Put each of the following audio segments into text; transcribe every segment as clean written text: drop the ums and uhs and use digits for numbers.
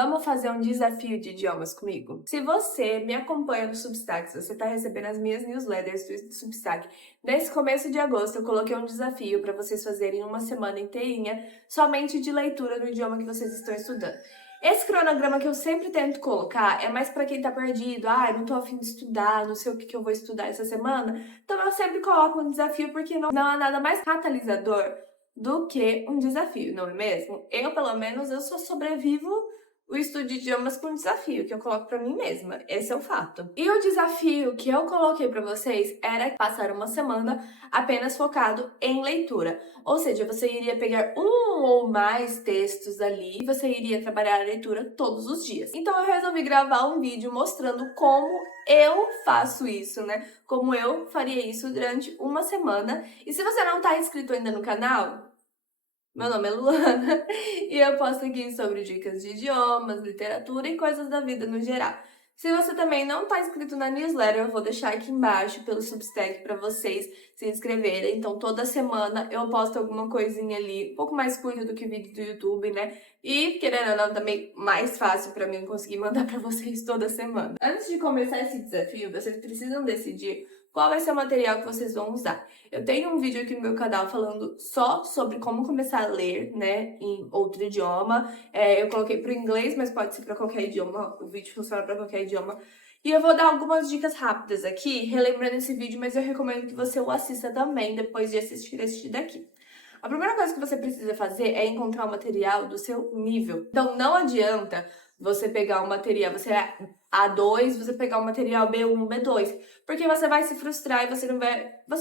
Vamos fazer um desafio de idiomas comigo? Se você me acompanha no Substack, se você está recebendo as minhas newsletters do Substack, nesse começo de agosto eu coloquei um desafio para vocês fazerem uma semana inteirinha somente de leitura no idioma que vocês estão estudando. Esse cronograma que eu sempre tento colocar é mais para quem tá perdido, não tô a fim de estudar, não sei o que eu vou estudar essa semana. Então eu sempre coloco um desafio porque não há nada mais catalisador do que um desafio, não é mesmo? Eu, pelo menos, eu só sobrevivo o estudo de idiomas com desafio, que eu coloco pra mim mesma. Esse é o fato. E o desafio que eu coloquei pra vocês era passar uma semana apenas focado em leitura. Ou seja, você iria pegar um ou mais textos ali e você iria trabalhar a leitura todos os dias. Então eu resolvi gravar um vídeo mostrando como eu faço isso, né? Como eu faria isso durante uma semana. E se você não tá inscrito ainda no canal, meu nome é Luana e eu posto aqui sobre dicas de idiomas, literatura e coisas da vida no geral. Se você também não está inscrito na newsletter, eu vou deixar aqui embaixo pelo Substack para vocês se inscreverem. Então, toda semana eu posto alguma coisinha ali, um pouco mais curta do que vídeo do YouTube, né? E, querendo ou não, também mais fácil para mim conseguir mandar para vocês toda semana. Antes de começar esse desafio, vocês precisam decidir qual vai ser o material que vocês vão usar. Eu tenho um vídeo aqui no meu canal falando só sobre como começar a ler, né, em outro idioma. Eu coloquei para o inglês, mas pode ser para qualquer idioma, o vídeo funciona para qualquer idioma. E eu vou dar algumas dicas rápidas aqui, relembrando esse vídeo, mas eu recomendo que você o assista também depois de assistir este daqui. A primeira coisa que você precisa fazer é encontrar o material do seu nível. Então não adianta você pegar um material, você é A2, você pegar um material B1, B2, porque você vai se frustrar e você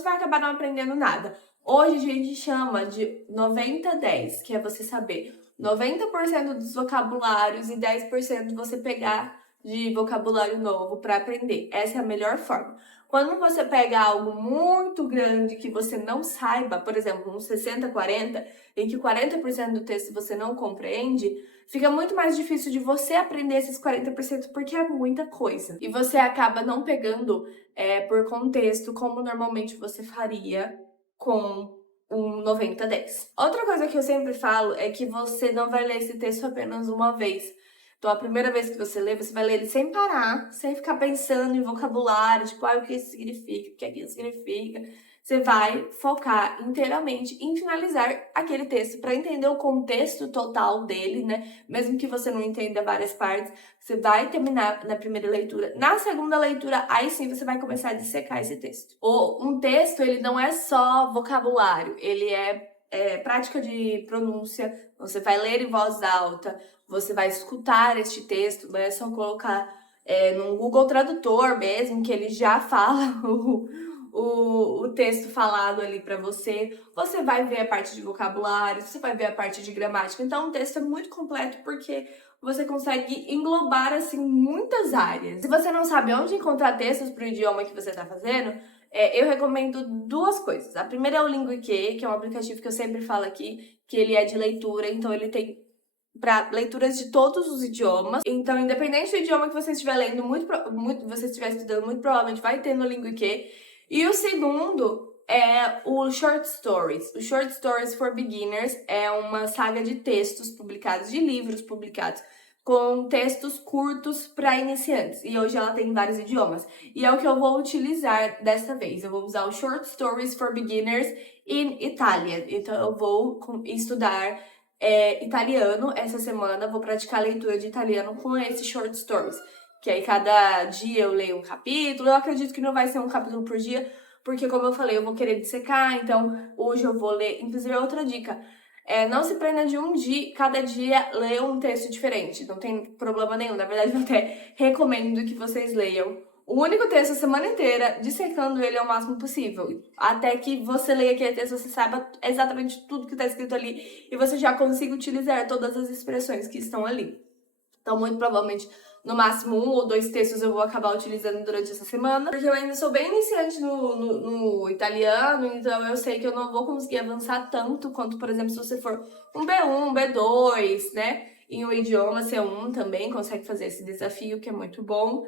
vai acabar não aprendendo nada. Hoje a gente chama de 90-10, que é você saber 90% dos vocabulários e 10% você pegar de vocabulário novo para aprender. Essa é a melhor forma. Quando você pega algo muito grande que você não saiba, por exemplo, um 60-40, em que 40% do texto você não compreende, fica muito mais difícil de você aprender esses 40% porque é muita coisa. E você acaba não pegando por contexto como normalmente você faria com um 90-10. Outra coisa que eu sempre falo é que você não vai ler esse texto apenas uma vez. Então, a primeira vez que você lê, você vai ler ele sem parar, sem ficar pensando em vocabulário, tipo, o que isso significa, o que aquilo significa. Você vai focar inteiramente em finalizar aquele texto para entender o contexto total dele, né? Mesmo que você não entenda várias partes, você vai terminar na primeira leitura. Na segunda leitura, aí sim você vai começar a dissecar esse texto. Um texto, ele não é só vocabulário, ele é prática de pronúncia, você vai ler em voz alta, você vai escutar este texto, não é só colocar no Google Tradutor mesmo, que ele já fala o texto falado ali para você. Você vai ver a parte de vocabulário, você vai ver a parte de gramática. Então, o texto é muito completo porque você consegue englobar, assim, muitas áreas. Se você não sabe onde encontrar textos para o idioma que você está fazendo, eu recomendo duas coisas. A primeira é o Linguique, que é um aplicativo que eu sempre falo aqui, que ele é de leitura, então ele tem para leituras de todos os idiomas. Então, independente do idioma que você estiver lendo, você estiver estudando, muito provavelmente vai ter no Linguique. E o segundo é o Short Stories. O Short Stories for Beginners é uma saga de textos publicados, de livros publicados, com textos curtos para iniciantes. E hoje ela tem vários idiomas. E é o que eu vou utilizar desta vez. Eu vou usar o Short Stories for Beginners in Italian. Então, eu vou estudar italiano essa semana, vou praticar leitura de italiano com esses short stories, que aí cada dia eu leio um capítulo. Eu acredito que não vai ser um capítulo por dia, porque como eu falei, eu vou querer dissecar, então hoje eu vou ler. Inclusive, outra dica, não se prenda de um dia, cada dia ler um texto diferente, não tem problema nenhum. Na verdade, eu até recomendo que vocês leiam o único texto a semana inteira, dissecando ele ao máximo possível. Até que você leia aquele texto, você saiba exatamente tudo que está escrito ali e você já consiga utilizar todas as expressões que estão ali. Então, muito provavelmente, no máximo 1 ou 2 textos eu vou acabar utilizando durante essa semana, porque eu ainda sou bem iniciante no italiano, então eu sei que eu não vou conseguir avançar tanto quanto, por exemplo, se você for um B1, um B2, né? Em um idioma C1 também consegue fazer esse desafio, que é muito bom.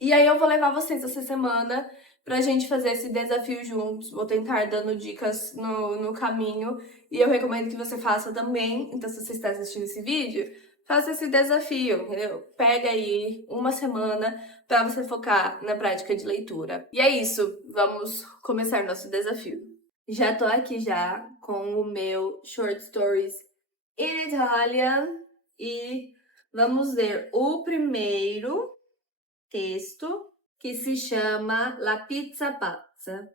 E aí eu vou levar vocês essa semana pra gente fazer esse desafio juntos. Vou tentar dando dicas no caminho e eu recomendo que você faça também. Então, se você está assistindo esse vídeo, faça esse desafio, entendeu? Pega aí uma semana pra você focar na prática de leitura. E é isso, vamos começar nosso desafio. Já tô aqui já com o meu Short Stories in Italian e vamos ler o primeiro texto, que se chama La Pizza Pazza.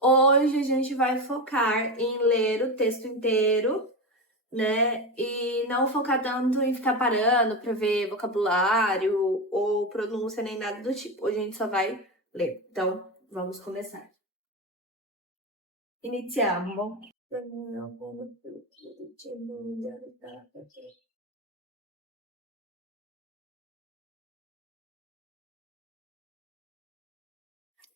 Hoje a gente vai focar em ler o texto inteiro, né? E não focar tanto em ficar parando para ver vocabulário ou pronúncia nem nada do tipo. Hoje a gente só vai ler. Então, vamos começar. Iniziamo.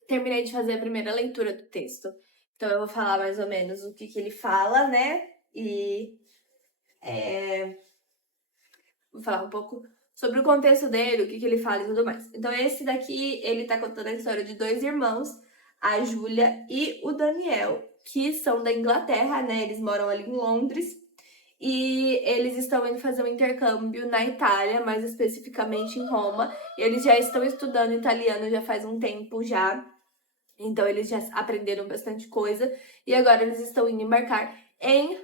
Terminei de fazer a primeira leitura do texto. Então, eu vou falar mais ou menos o que ele fala, né? E vou falar um pouco sobre o contexto dele, o que ele fala e tudo mais. Então, esse daqui, ele tá contando a história de dois irmãos, a Júlia e o Daniel, que são da Inglaterra, né? Eles moram ali em Londres. E eles estão indo fazer um intercâmbio na Itália, mais especificamente em Roma. E eles já estão estudando italiano já faz um tempo já. Então, eles já aprenderam bastante coisa. E agora eles estão indo embarcar em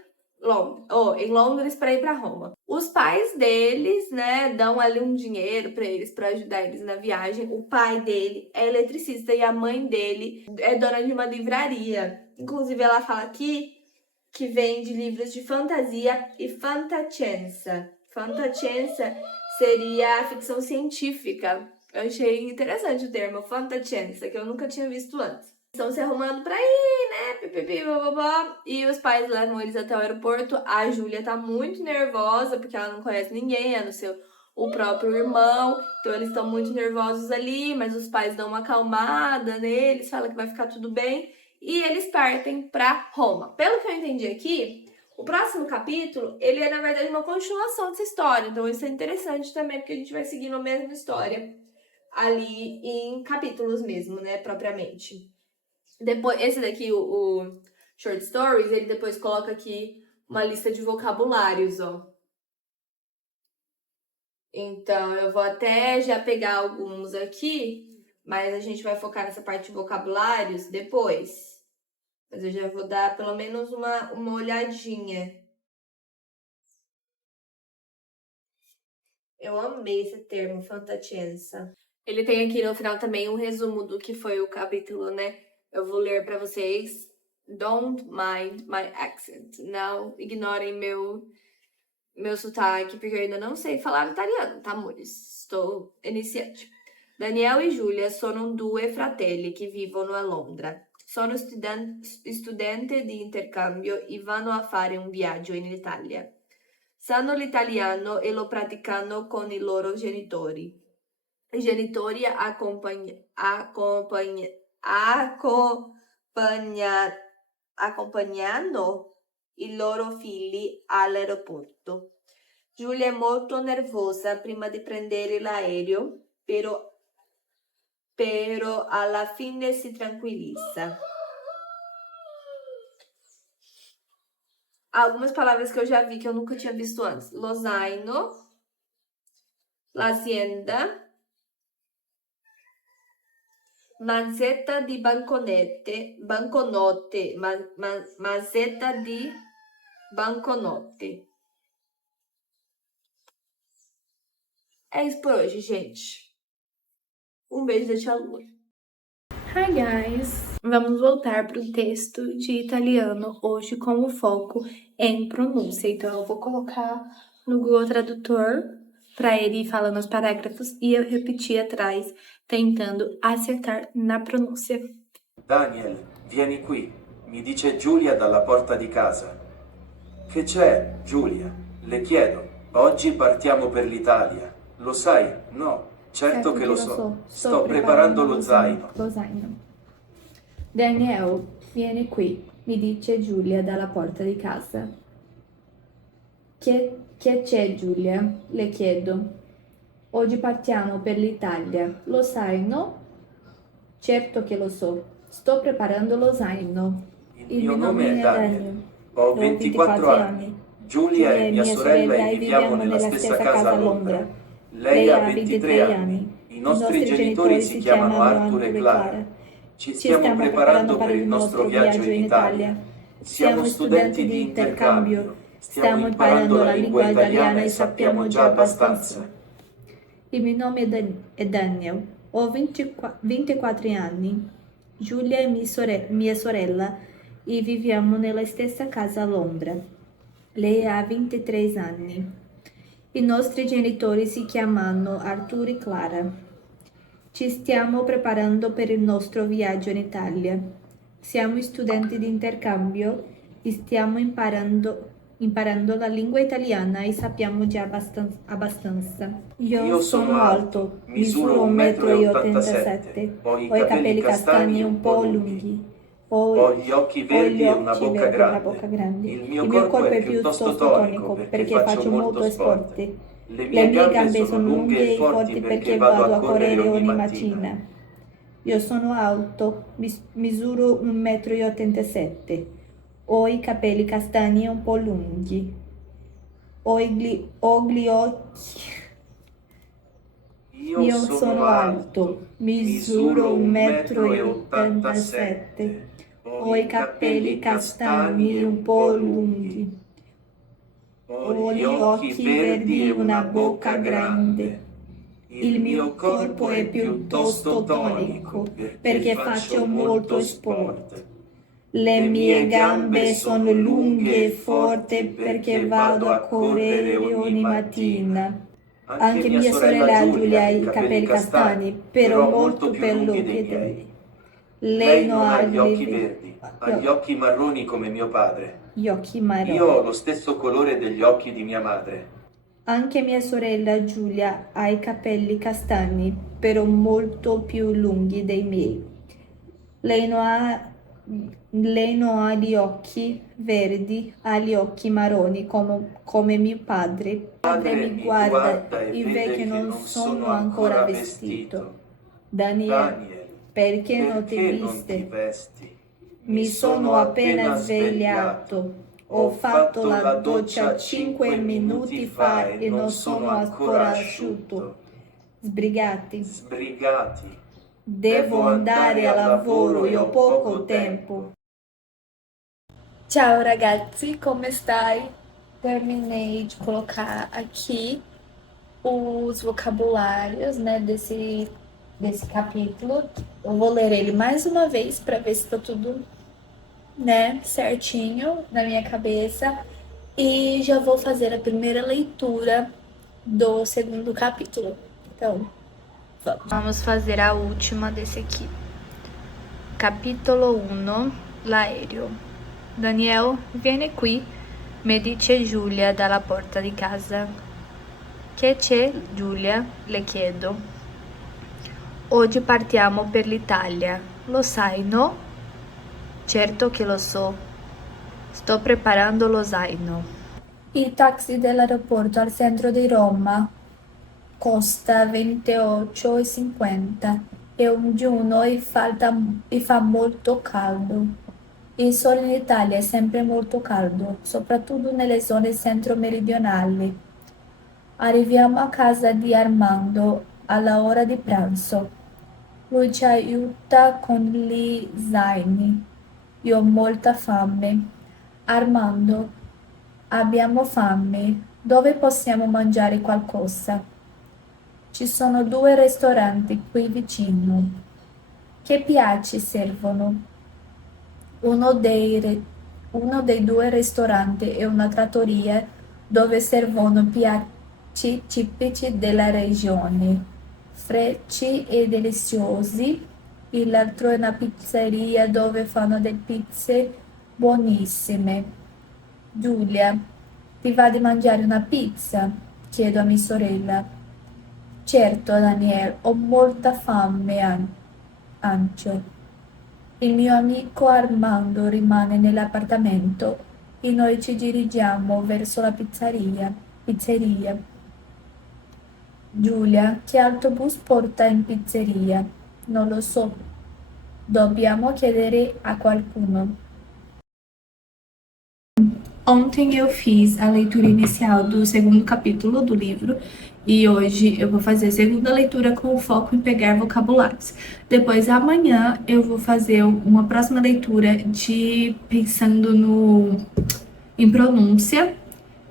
Londres para ir para Roma. Os pais deles, né, dão ali um dinheiro para eles, para ajudar eles na viagem. O pai dele é eletricista e a mãe dele é dona de uma livraria. Inclusive, ela fala aqui que vende livros de fantasia e fantascienza. Fantascienza seria ficção científica. Eu achei interessante o termo fantascienza, que eu nunca tinha visto antes. Estão se arrumando pra ir, né? Pipipi, bababá. E os pais levam eles até o aeroporto. A Júlia tá muito nervosa, porque ela não conhece ninguém, a não ser o próprio irmão. Então eles estão muito nervosos ali, mas os pais dão uma acalmada neles, falam que vai ficar tudo bem. E eles partem pra Roma. Pelo que eu entendi aqui, o próximo capítulo, ele é, na verdade, uma continuação dessa história. Então isso é interessante também, porque a gente vai seguindo a mesma história ali em capítulos mesmo, né, propriamente. Depois, esse daqui, o Short Stories, ele depois coloca aqui uma lista de vocabulários, ó. Então, eu vou até já pegar alguns aqui, mas a gente vai focar nessa parte de vocabulários depois. Mas eu já vou dar pelo menos uma olhadinha. Eu amei esse termo, fantascienza. Ele tem aqui no final também um resumo do que foi o capítulo, né? Eu vou ler para vocês. Don't mind my accent. Não ignorem meu sotaque, porque eu ainda não sei falar italiano, tá, amores? Estou iniciante. Daniel e Giulia sono due fratelli che vivono a Londra. Sono studenti di intercambio e vanno a fare un viaggio in Italia. Sanno l'italiano e lo praticano con i loro genitori. I genitori accompagnano i loro figli all'aeroporto. Giulia è molto nervosa prima di prendere l'aereo, però alla fine si tranquilliza. Algumas palavras que eu já vi que eu nunca tinha visto antes. Lo zaino, l'azienda, mazzetta di banconote, mazzetta di banconote. É isso por hoje, gente. Um beijo da tia Lua. Hi guys! Vamos voltar para o texto de italiano hoje com o foco em pronúncia. Então eu vou colocar no Google Tradutor para ele ir falando os parágrafos e eu repetir atrás, tentando acertar na pronúncia. Daniel, vieni qui, mi dice Giulia dalla porta di casa. Che c'è, Giulia? Le chiedo. Oggi partiamo per l'Italia. Lo sai? No, certo che lo so. Sto preparando lo zaino. Daniel, vieni qui, mi dice Giulia dalla porta di casa. Che c'è, Giulia? Le chiedo. Oggi partiamo per l'Italia. Lo sai, no? Certo che lo so. Sto preparando lo zaino. Il mio nome è Daniel. Ho 24 anni. Giulia è mia sorella e viviamo nella stessa casa a Londra. Lei ha 23 anni. I nostri genitori si chiamano Arthur e Clara. Ci stiamo preparando per il nostro viaggio in Italia. Siamo studenti di intercambio. Stiamo imparando la lingua italiana e sappiamo già abbastanza. Il mio nome è Daniel. Ho 24 anni. Giulia è mia sorella e viviamo nella stessa casa a Londra. Lei ha 23 anni. I nostri genitori si chiamano Arthur e Clara. Ci stiamo preparando per il nostro viaggio in Italia. Siamo studenti di intercambio e stiamo imparando la lingua italiana e sappiamo già abbastanza. Io sono alto, misuro 1,87 m, ho i capelli castani un po' lunghi. Ho gli occhi verdi e una bocca grande. Il mio corpo è piuttosto tonico perché faccio molto sport. Le mie gambe sono lunghe e forti perché vado a correre ogni mattina. Io sono alto, misuro 1,87 m. Ho i capelli castani un po' lunghi. Ho gli occhi. Io sono alto, misuro 1,87 m. Ho i capelli castani un po' lunghi. Ho gli occhi verdi e una bocca grande. Il mio corpo è piuttosto tonico perché faccio molto sport. Le mie gambe sono lunghe e forti perché vado a correre ogni mattina. Anche mia sorella Giulia ha i capelli castani, però molto più lunghi di me. Lei non ha gli occhi verdi, ha gli occhi marroni come mio padre. Gli occhi marroni. Io ho lo stesso colore degli occhi di mia madre. Anche mia sorella Giulia ha i capelli castani, però molto più lunghi dei miei. Lei non ha gli occhi verdi, ha gli occhi marroni come mio padre. Il padre mi guarda e vede che non sono ancora vestito. Daniel, perché non ti vesti? Mi sono appena svegliato. Ho fatto la doccia 5 minuti fa e non sono ancora asciutto. Sbrigati. Devo andare al lavoro e ho poco tempo. Ciao ragazzi, come stai? Terminei de colocar aqui os vocabulários, né, desse capítulo. Eu vou ler ele mais uma vez para ver se tá tudo, né, certinho na minha cabeça. E já vou fazer a primeira leitura do segundo capítulo. Então, vamos fazer a última desse aqui. Capitolo 1, l'aereo. Daniel, vieni qui, mi dice Giulia dalla porta di casa. Che c'è, Giulia? Le chiedo. Oggi partiamo per l'Italia. Lo sai, no? Certo che lo so. Sto preparando lo zaino. Il taxi dell'aeroporto al centro di Roma costa 28,50. È un giorno e fa molto caldo. Il sole in Italia è sempre molto caldo, soprattutto nelle zone centro-meridionali. Arriviamo a casa di Armando alla ora di pranzo. Lui ci aiuta con gli zaini. Io ho molta fame. Armando, abbiamo fame. Dove possiamo mangiare qualcosa? Ci sono 2 ristoranti qui vicino. Che piatti servono? Uno dei 2 ristoranti è una trattoria dove servono piatti tipici della regione, freschi e deliziosi, e l'altro è una pizzeria dove fanno delle pizze buonissime. Giulia, ti va di mangiare una pizza? Chiedo a mia sorella. Certo, Daniel, ho molta fame, anche. Il mio amico Armando rimane nell'appartamento e noi ci dirigiamo verso la pizzeria. Giulia, che autobus porta in pizzeria? Non lo so. Dobbiamo chiedere a qualcuno. Ontem eu fiz a leitura inicial do segundo capítulo do livro e hoje eu vou fazer a segunda leitura com o foco em pegar vocabulários. Depois, amanhã, eu vou fazer uma próxima leitura de pensando em pronúncia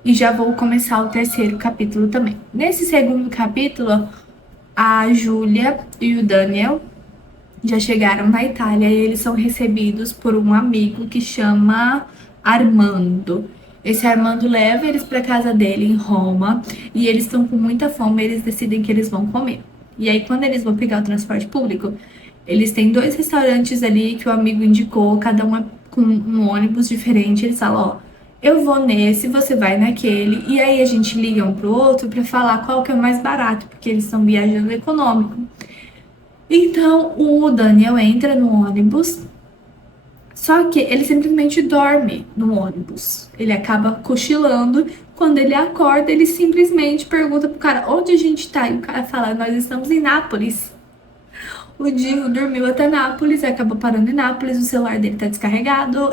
e já vou começar o terceiro capítulo também. Nesse segundo capítulo, a Júlia e o Daniel já chegaram na Itália e eles são recebidos por um amigo que chama Armando. Esse Armando leva eles para casa dele em Roma e eles estão com muita fome, eles decidem que eles vão comer. E aí, quando eles vão pegar o transporte público, eles têm 2 restaurantes ali que o amigo indicou, cada um é com um ônibus diferente. Eles falam, ó, eu vou nesse, você vai naquele, e aí a gente liga um pro outro para falar qual que é o mais barato, porque eles estão viajando econômico. Então, o Daniel entra no ônibus, só que ele simplesmente dorme no ônibus. Ele acaba cochilando. Quando ele acorda, ele simplesmente pergunta pro cara onde a gente tá. E o cara fala, nós estamos em Nápoles. O Dinho dormiu até Nápoles, acabou parando em Nápoles, o celular dele tá descarregado.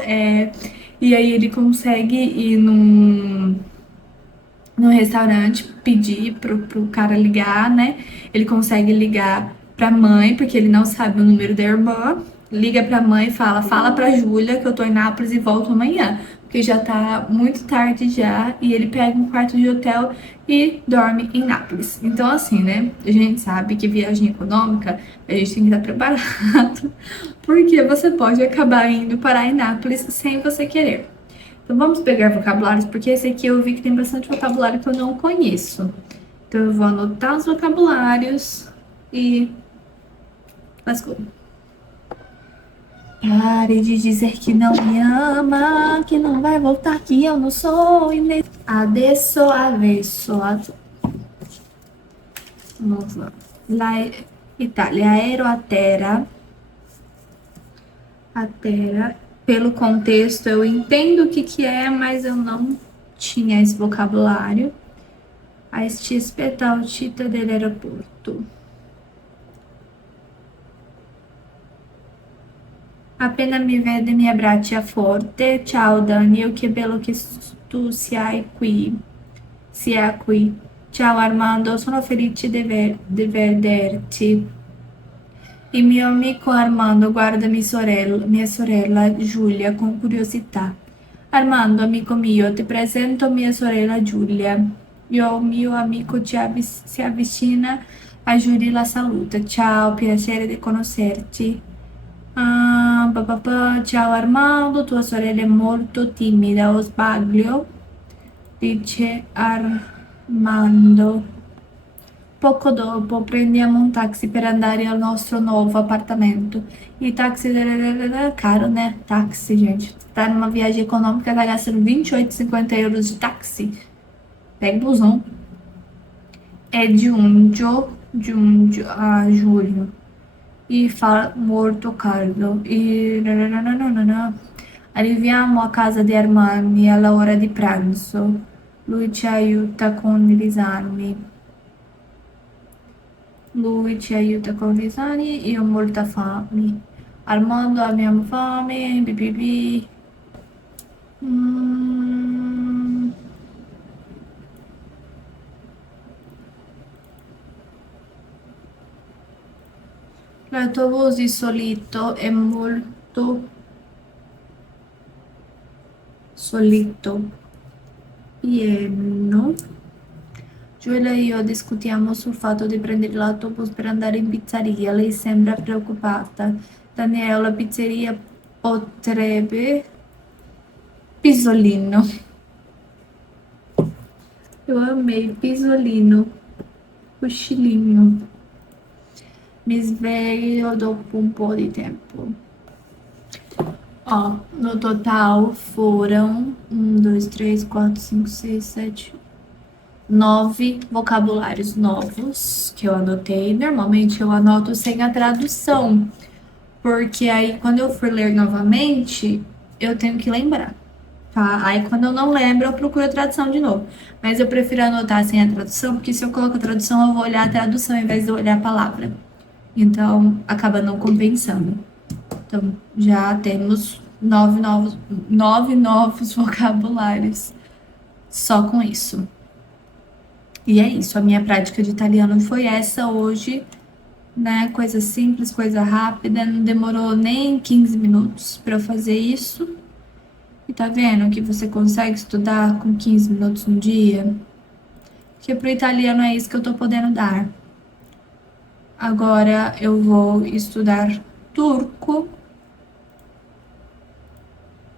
E aí ele consegue ir num restaurante, pedir pro cara ligar, né? Ele consegue ligar pra mãe, porque ele não sabe o número da irmã. Liga pra mãe e fala pra Júlia que eu tô em Nápoles e volto amanhã. Porque já tá muito tarde já. E ele pega um quarto de hotel e dorme em Nápoles. Então, assim, né? A gente sabe que viagem econômica, a gente tem que estar preparado. Porque você pode acabar indo parar em Nápoles sem você querer. Então vamos pegar vocabulários, porque esse aqui eu vi que tem bastante vocabulário que eu não conheço. Então eu vou anotar os vocabulários e... let's go. Pare de dizer que não me ama, que não vai voltar, que eu não sou. Adesso, vamos lá. Itália, aero a terra. A terra. Pelo contexto, eu entendo o que é, mas eu não tinha esse vocabulário. A aspetta uscita dell'aeroporto. Appena mi vede mi abbraccia forte. Ciao Daniel, che bello che tu sia qui. Ciao Armando, sono felice di vederti. Il mio amico Armando guarda mia sorella Giulia con curiosità. Armando, amico mio, ti presento mia sorella Giulia. Mio amico si avvicina a Giulia e la saluta. Ciao, piacere di conoscerti. Ciao Armando, tua sorella è molto timida, o sbaglio? Dice Armando. Poco dopo prendiamo un taxi per andare al nostro nuovo appartamento. Il taxi caro, né? Táxi, gente. Tá numa viagem econômica, tá gastando 28,50 euros de táxi. Pega o busão. É giugno a julho. E fa molto caldo. E arriviamo a casa di Armani alla ora di pranzo. Lui ci aiuta con gli esami. Lui ci aiuta con gli esami e ho molta fame. Armando, abbiamo fame. Bibibi. L'autobus di solito è molto pieno. Giulia e io discutiamo sul fatto di prendere l'autobus per andare in pizzeria. Lei sembra preoccupata. Daniele, la pizzeria potrebbe... Pisolino. Eu amei. Pisolino. Cochilinho. Mi sveglio dopo un po' di tempo. Ó, no total foram 1, 2, 3, 4, 5, 6, 7, 9 vocabulários novos que eu anotei. Normalmente eu anoto sem a tradução, porque aí quando eu for ler novamente, eu tenho que lembrar, tá? Aí quando eu não lembro, eu procuro a tradução de novo. Mas eu prefiro anotar sem a tradução, porque se eu coloco a tradução, eu vou olhar a tradução ao invés de olhar a palavra. Então, acaba não compensando. Então, já temos 9 novos vocabulários só com isso. E é isso, a minha prática de italiano foi essa hoje, né? Coisa simples, coisa rápida, não demorou nem 15 minutos para eu fazer isso. E tá vendo que você consegue estudar com 15 minutos no dia? Porque pro italiano é isso que eu tô podendo dar. Agora eu vou estudar turco,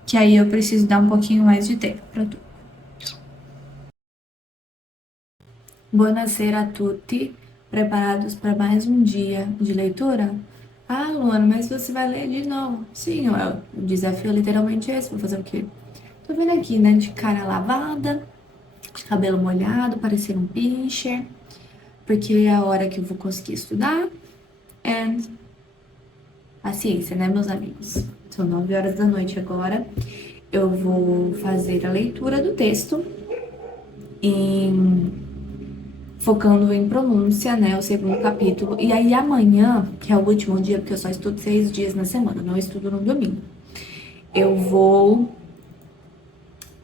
que aí eu preciso dar um pouquinho mais de tempo para turco. Buonasera a tutti, preparados para mais um dia de leitura? Ah, Luana, mas você vai ler de novo? Sim, o desafio é literalmente esse, vou fazer o quê? Tô vendo aqui, né, de cara lavada, de cabelo molhado, parecendo um pincher, porque é a hora que eu vou conseguir estudar. And a ciência, né, meus amigos? São 9 horas da noite agora. Eu vou fazer a leitura do texto focando em pronúncia, né, o segundo capítulo. E aí amanhã, que é o último dia, porque eu só estudo 6 dias na semana, não estudo no domingo, eu vou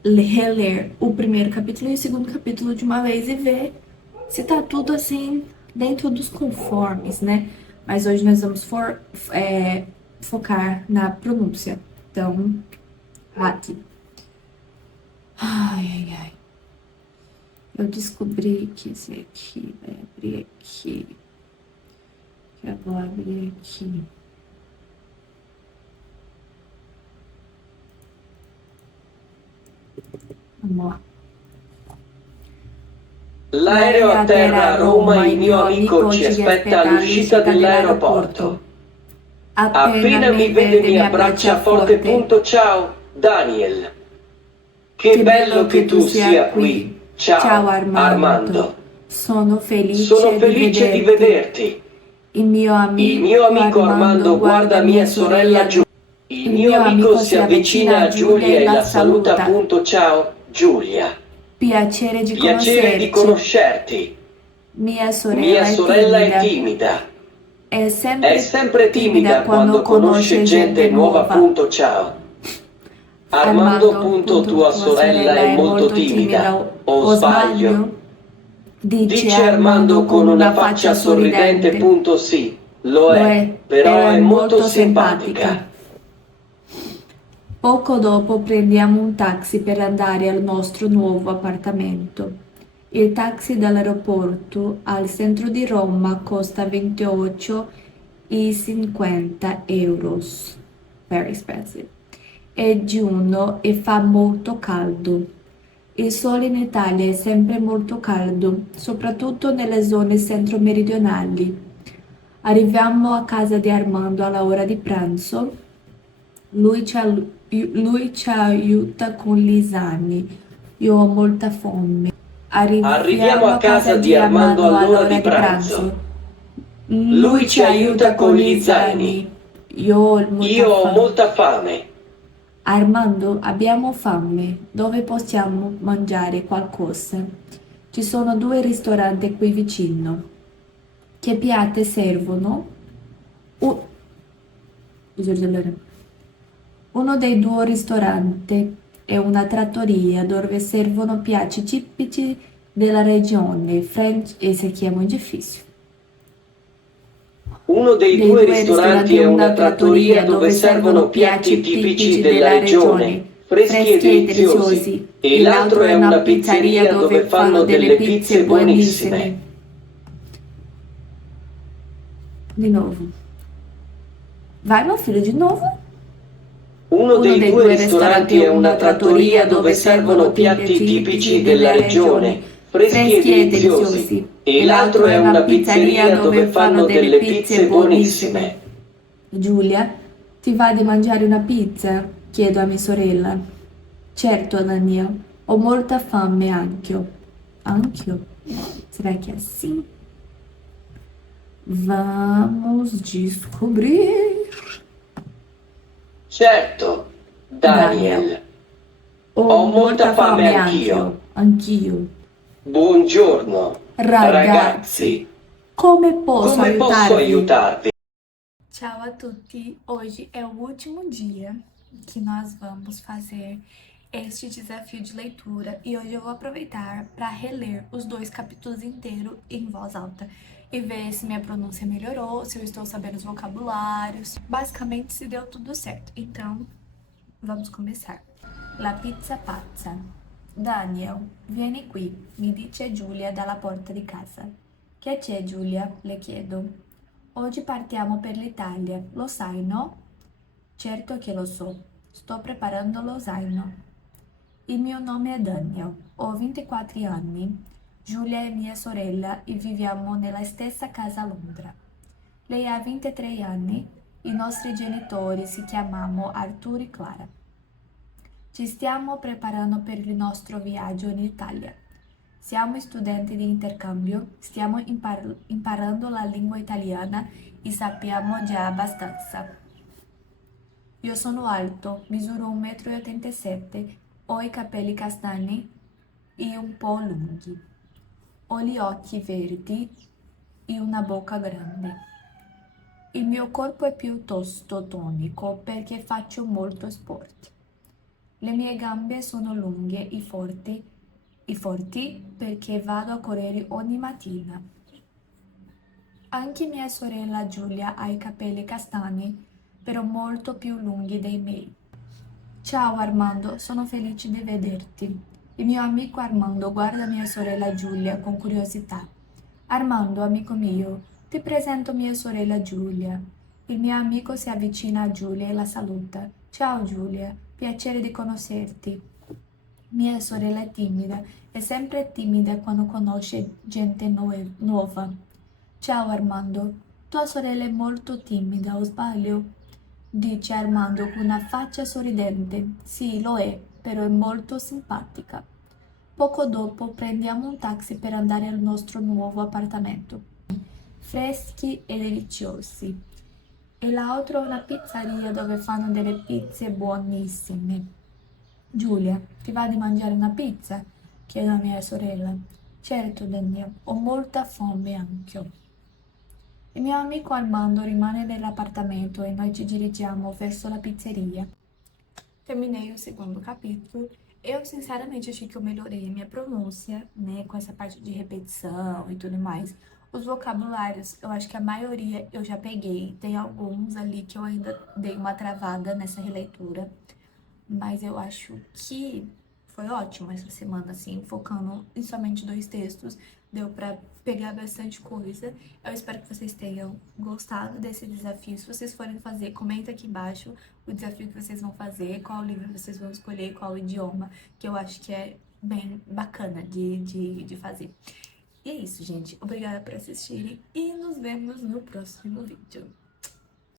reler o primeiro capítulo e o segundo capítulo de uma vez e ver se tá tudo assim dentro dos conformes, né? Mas hoje nós vamos focar na pronúncia. Então, Rati. Ai. Eu descobri que esse aqui vai abrir aqui. Eu vou abrir aqui. Vamos lá. L'aereo atterra a Roma e il mio amico ci aspetta all'uscita dell'aeroporto. Appena mi vede mi abbraccia forte. Ciao, Daniel. Che bello che tu sia qui. Ciao, Armando. Sono felice di vederti. Il mio amico Armando guarda mia sorella Giulia. Il mio amico si avvicina a Giulia e la saluta. Ciao, Giulia. Piacere di conoscerti. Mia sorella è timida. È sempre timida quando conosce gente nuova. Ciao. Armando, tua sorella è molto timida. O sbaglio? Dice Armando con una faccia sorridente. Sì, lo è, però è molto simpatica. Poco dopo prendiamo un taxi per andare al nostro nuovo appartamento. Il taxi dall'aeroporto al centro di Roma costa 28,50 euros. Very expensive. È giugno e fa molto caldo. Il sole in Italia è sempre molto caldo, soprattutto nelle zone centro-meridionali. Arriviamo a casa di Armando alla ora di pranzo. Lui ci aiuta con gli esami. Io ho molta fame. Arriviamo a casa di Armando all'ora di pranzo. Lui ci aiuta con gli zaini. Io ho molta fame. Armando, abbiamo fame. Dove possiamo mangiare qualcosa? Ci sono 2 ristoranti qui vicino. Che piatti servono? Uno dei 2 ristoranti è una trattoria dove servono piatti tipici della regione. French, esse aqui é muito difícil. Uno dei 2 ristoranti è una trattoria dove servono piatti tipici della regione, freschi e deliziosi, e l'altro è una pizzeria dove fanno delle pizze buonissime. Di novo. Vai, meu filho, de novo. Uno dei 2 ristoranti è una trattoria dove servono piatti tipici della regione, freschi e deliziosi, e l'altro è una pizzeria dove fanno delle pizze buonissime. Giulia, ti va di mangiare una pizza? Chiedo a mia sorella. Certo, Daniel, ho molta fame anch'io. Anch'io? Será que é assim? Vamos descobrir. Certo, Daniel. Ho molta fame anch'io. Anch'io. Buongiorno, ragazzi. Come posso Come posso aiutarvi? Ciao a tutti! Hoje é o último dia que nós vamos fazer este desafio de leitura e hoje eu vou aproveitar para reler os 2 capítulos inteiros em voz alta e ver se minha pronúncia melhorou, se eu estou sabendo os vocabulários, basicamente se deu tudo certo. Então, vamos começar. La pizza pazza. Daniel, vieni qui, mi dice Giulia dalla porta di casa. Che c'è, Giulia? Le chiedo. Oggi partiamo per l'Italia, lo sai, no? Certo che lo so, sto preparando lo zaino. Il mio nome è Daniel, ho 24 anni. Giulia è mia sorella e viviamo nella stessa casa a Londra. Lei ha 23 anni, i nostri genitori si chiamano Arturo e Clara. Ci stiamo preparando per il nostro viaggio in Italia. Siamo studenti di intercambio, stiamo imparando la lingua italiana e sappiamo già abbastanza. Io sono alto, misuro 1,87 m, ho i capelli castani e un po' lunghi. Ho gli occhi verdi e una bocca grande. Il mio corpo è piuttosto tonico perché faccio molto sport. Le mie gambe sono lunghe e forti perché vado a correre ogni mattina. Anche mia sorella Giulia ha i capelli castani, però molto più lunghi dei miei. Ciao Armando, sono felice di vederti. Il mio amico Armando guarda mia sorella Giulia con curiosità. Armando, amico mio, ti presento mia sorella Giulia. Il mio amico si avvicina a Giulia e la saluta. Ciao Giulia, piacere di conoscerti. Mia sorella è timida, è sempre timida quando conosce gente nuova. Ciao Armando, tua sorella è molto timida, o sbaglio? Dice Armando con una faccia sorridente. Sì, lo è, però è molto simpatica. Poco dopo prendiamo un taxi per andare al nostro nuovo appartamento. Freschi e deliziosi. E l'altro è una pizzeria dove fanno delle pizze buonissime. Giulia, ti va di mangiare una pizza? Chiedo a mia sorella. Certo, Daniel, ho molta fame anch'io. Il mio amico Armando rimane nell'appartamento e noi ci dirigiamo verso la pizzeria. Terminei o segundo capítulo. Eu, sinceramente, achei que eu melhorei a minha pronúncia, né, com essa parte de repetição e tudo mais. Os vocabulários, eu acho que a maioria eu já peguei. Tem alguns ali que eu ainda dei uma travada nessa releitura, mas eu acho que foi ótimo essa semana, assim, focando em somente 2 textos. Deu pra pegar bastante coisa. Eu espero que vocês tenham gostado desse desafio. Se vocês forem fazer, comenta aqui embaixo o desafio que vocês vão fazer, qual livro vocês vão escolher, qual idioma, que eu acho que é bem bacana de fazer. E é isso, gente. Obrigada por assistirem e nos vemos no próximo vídeo.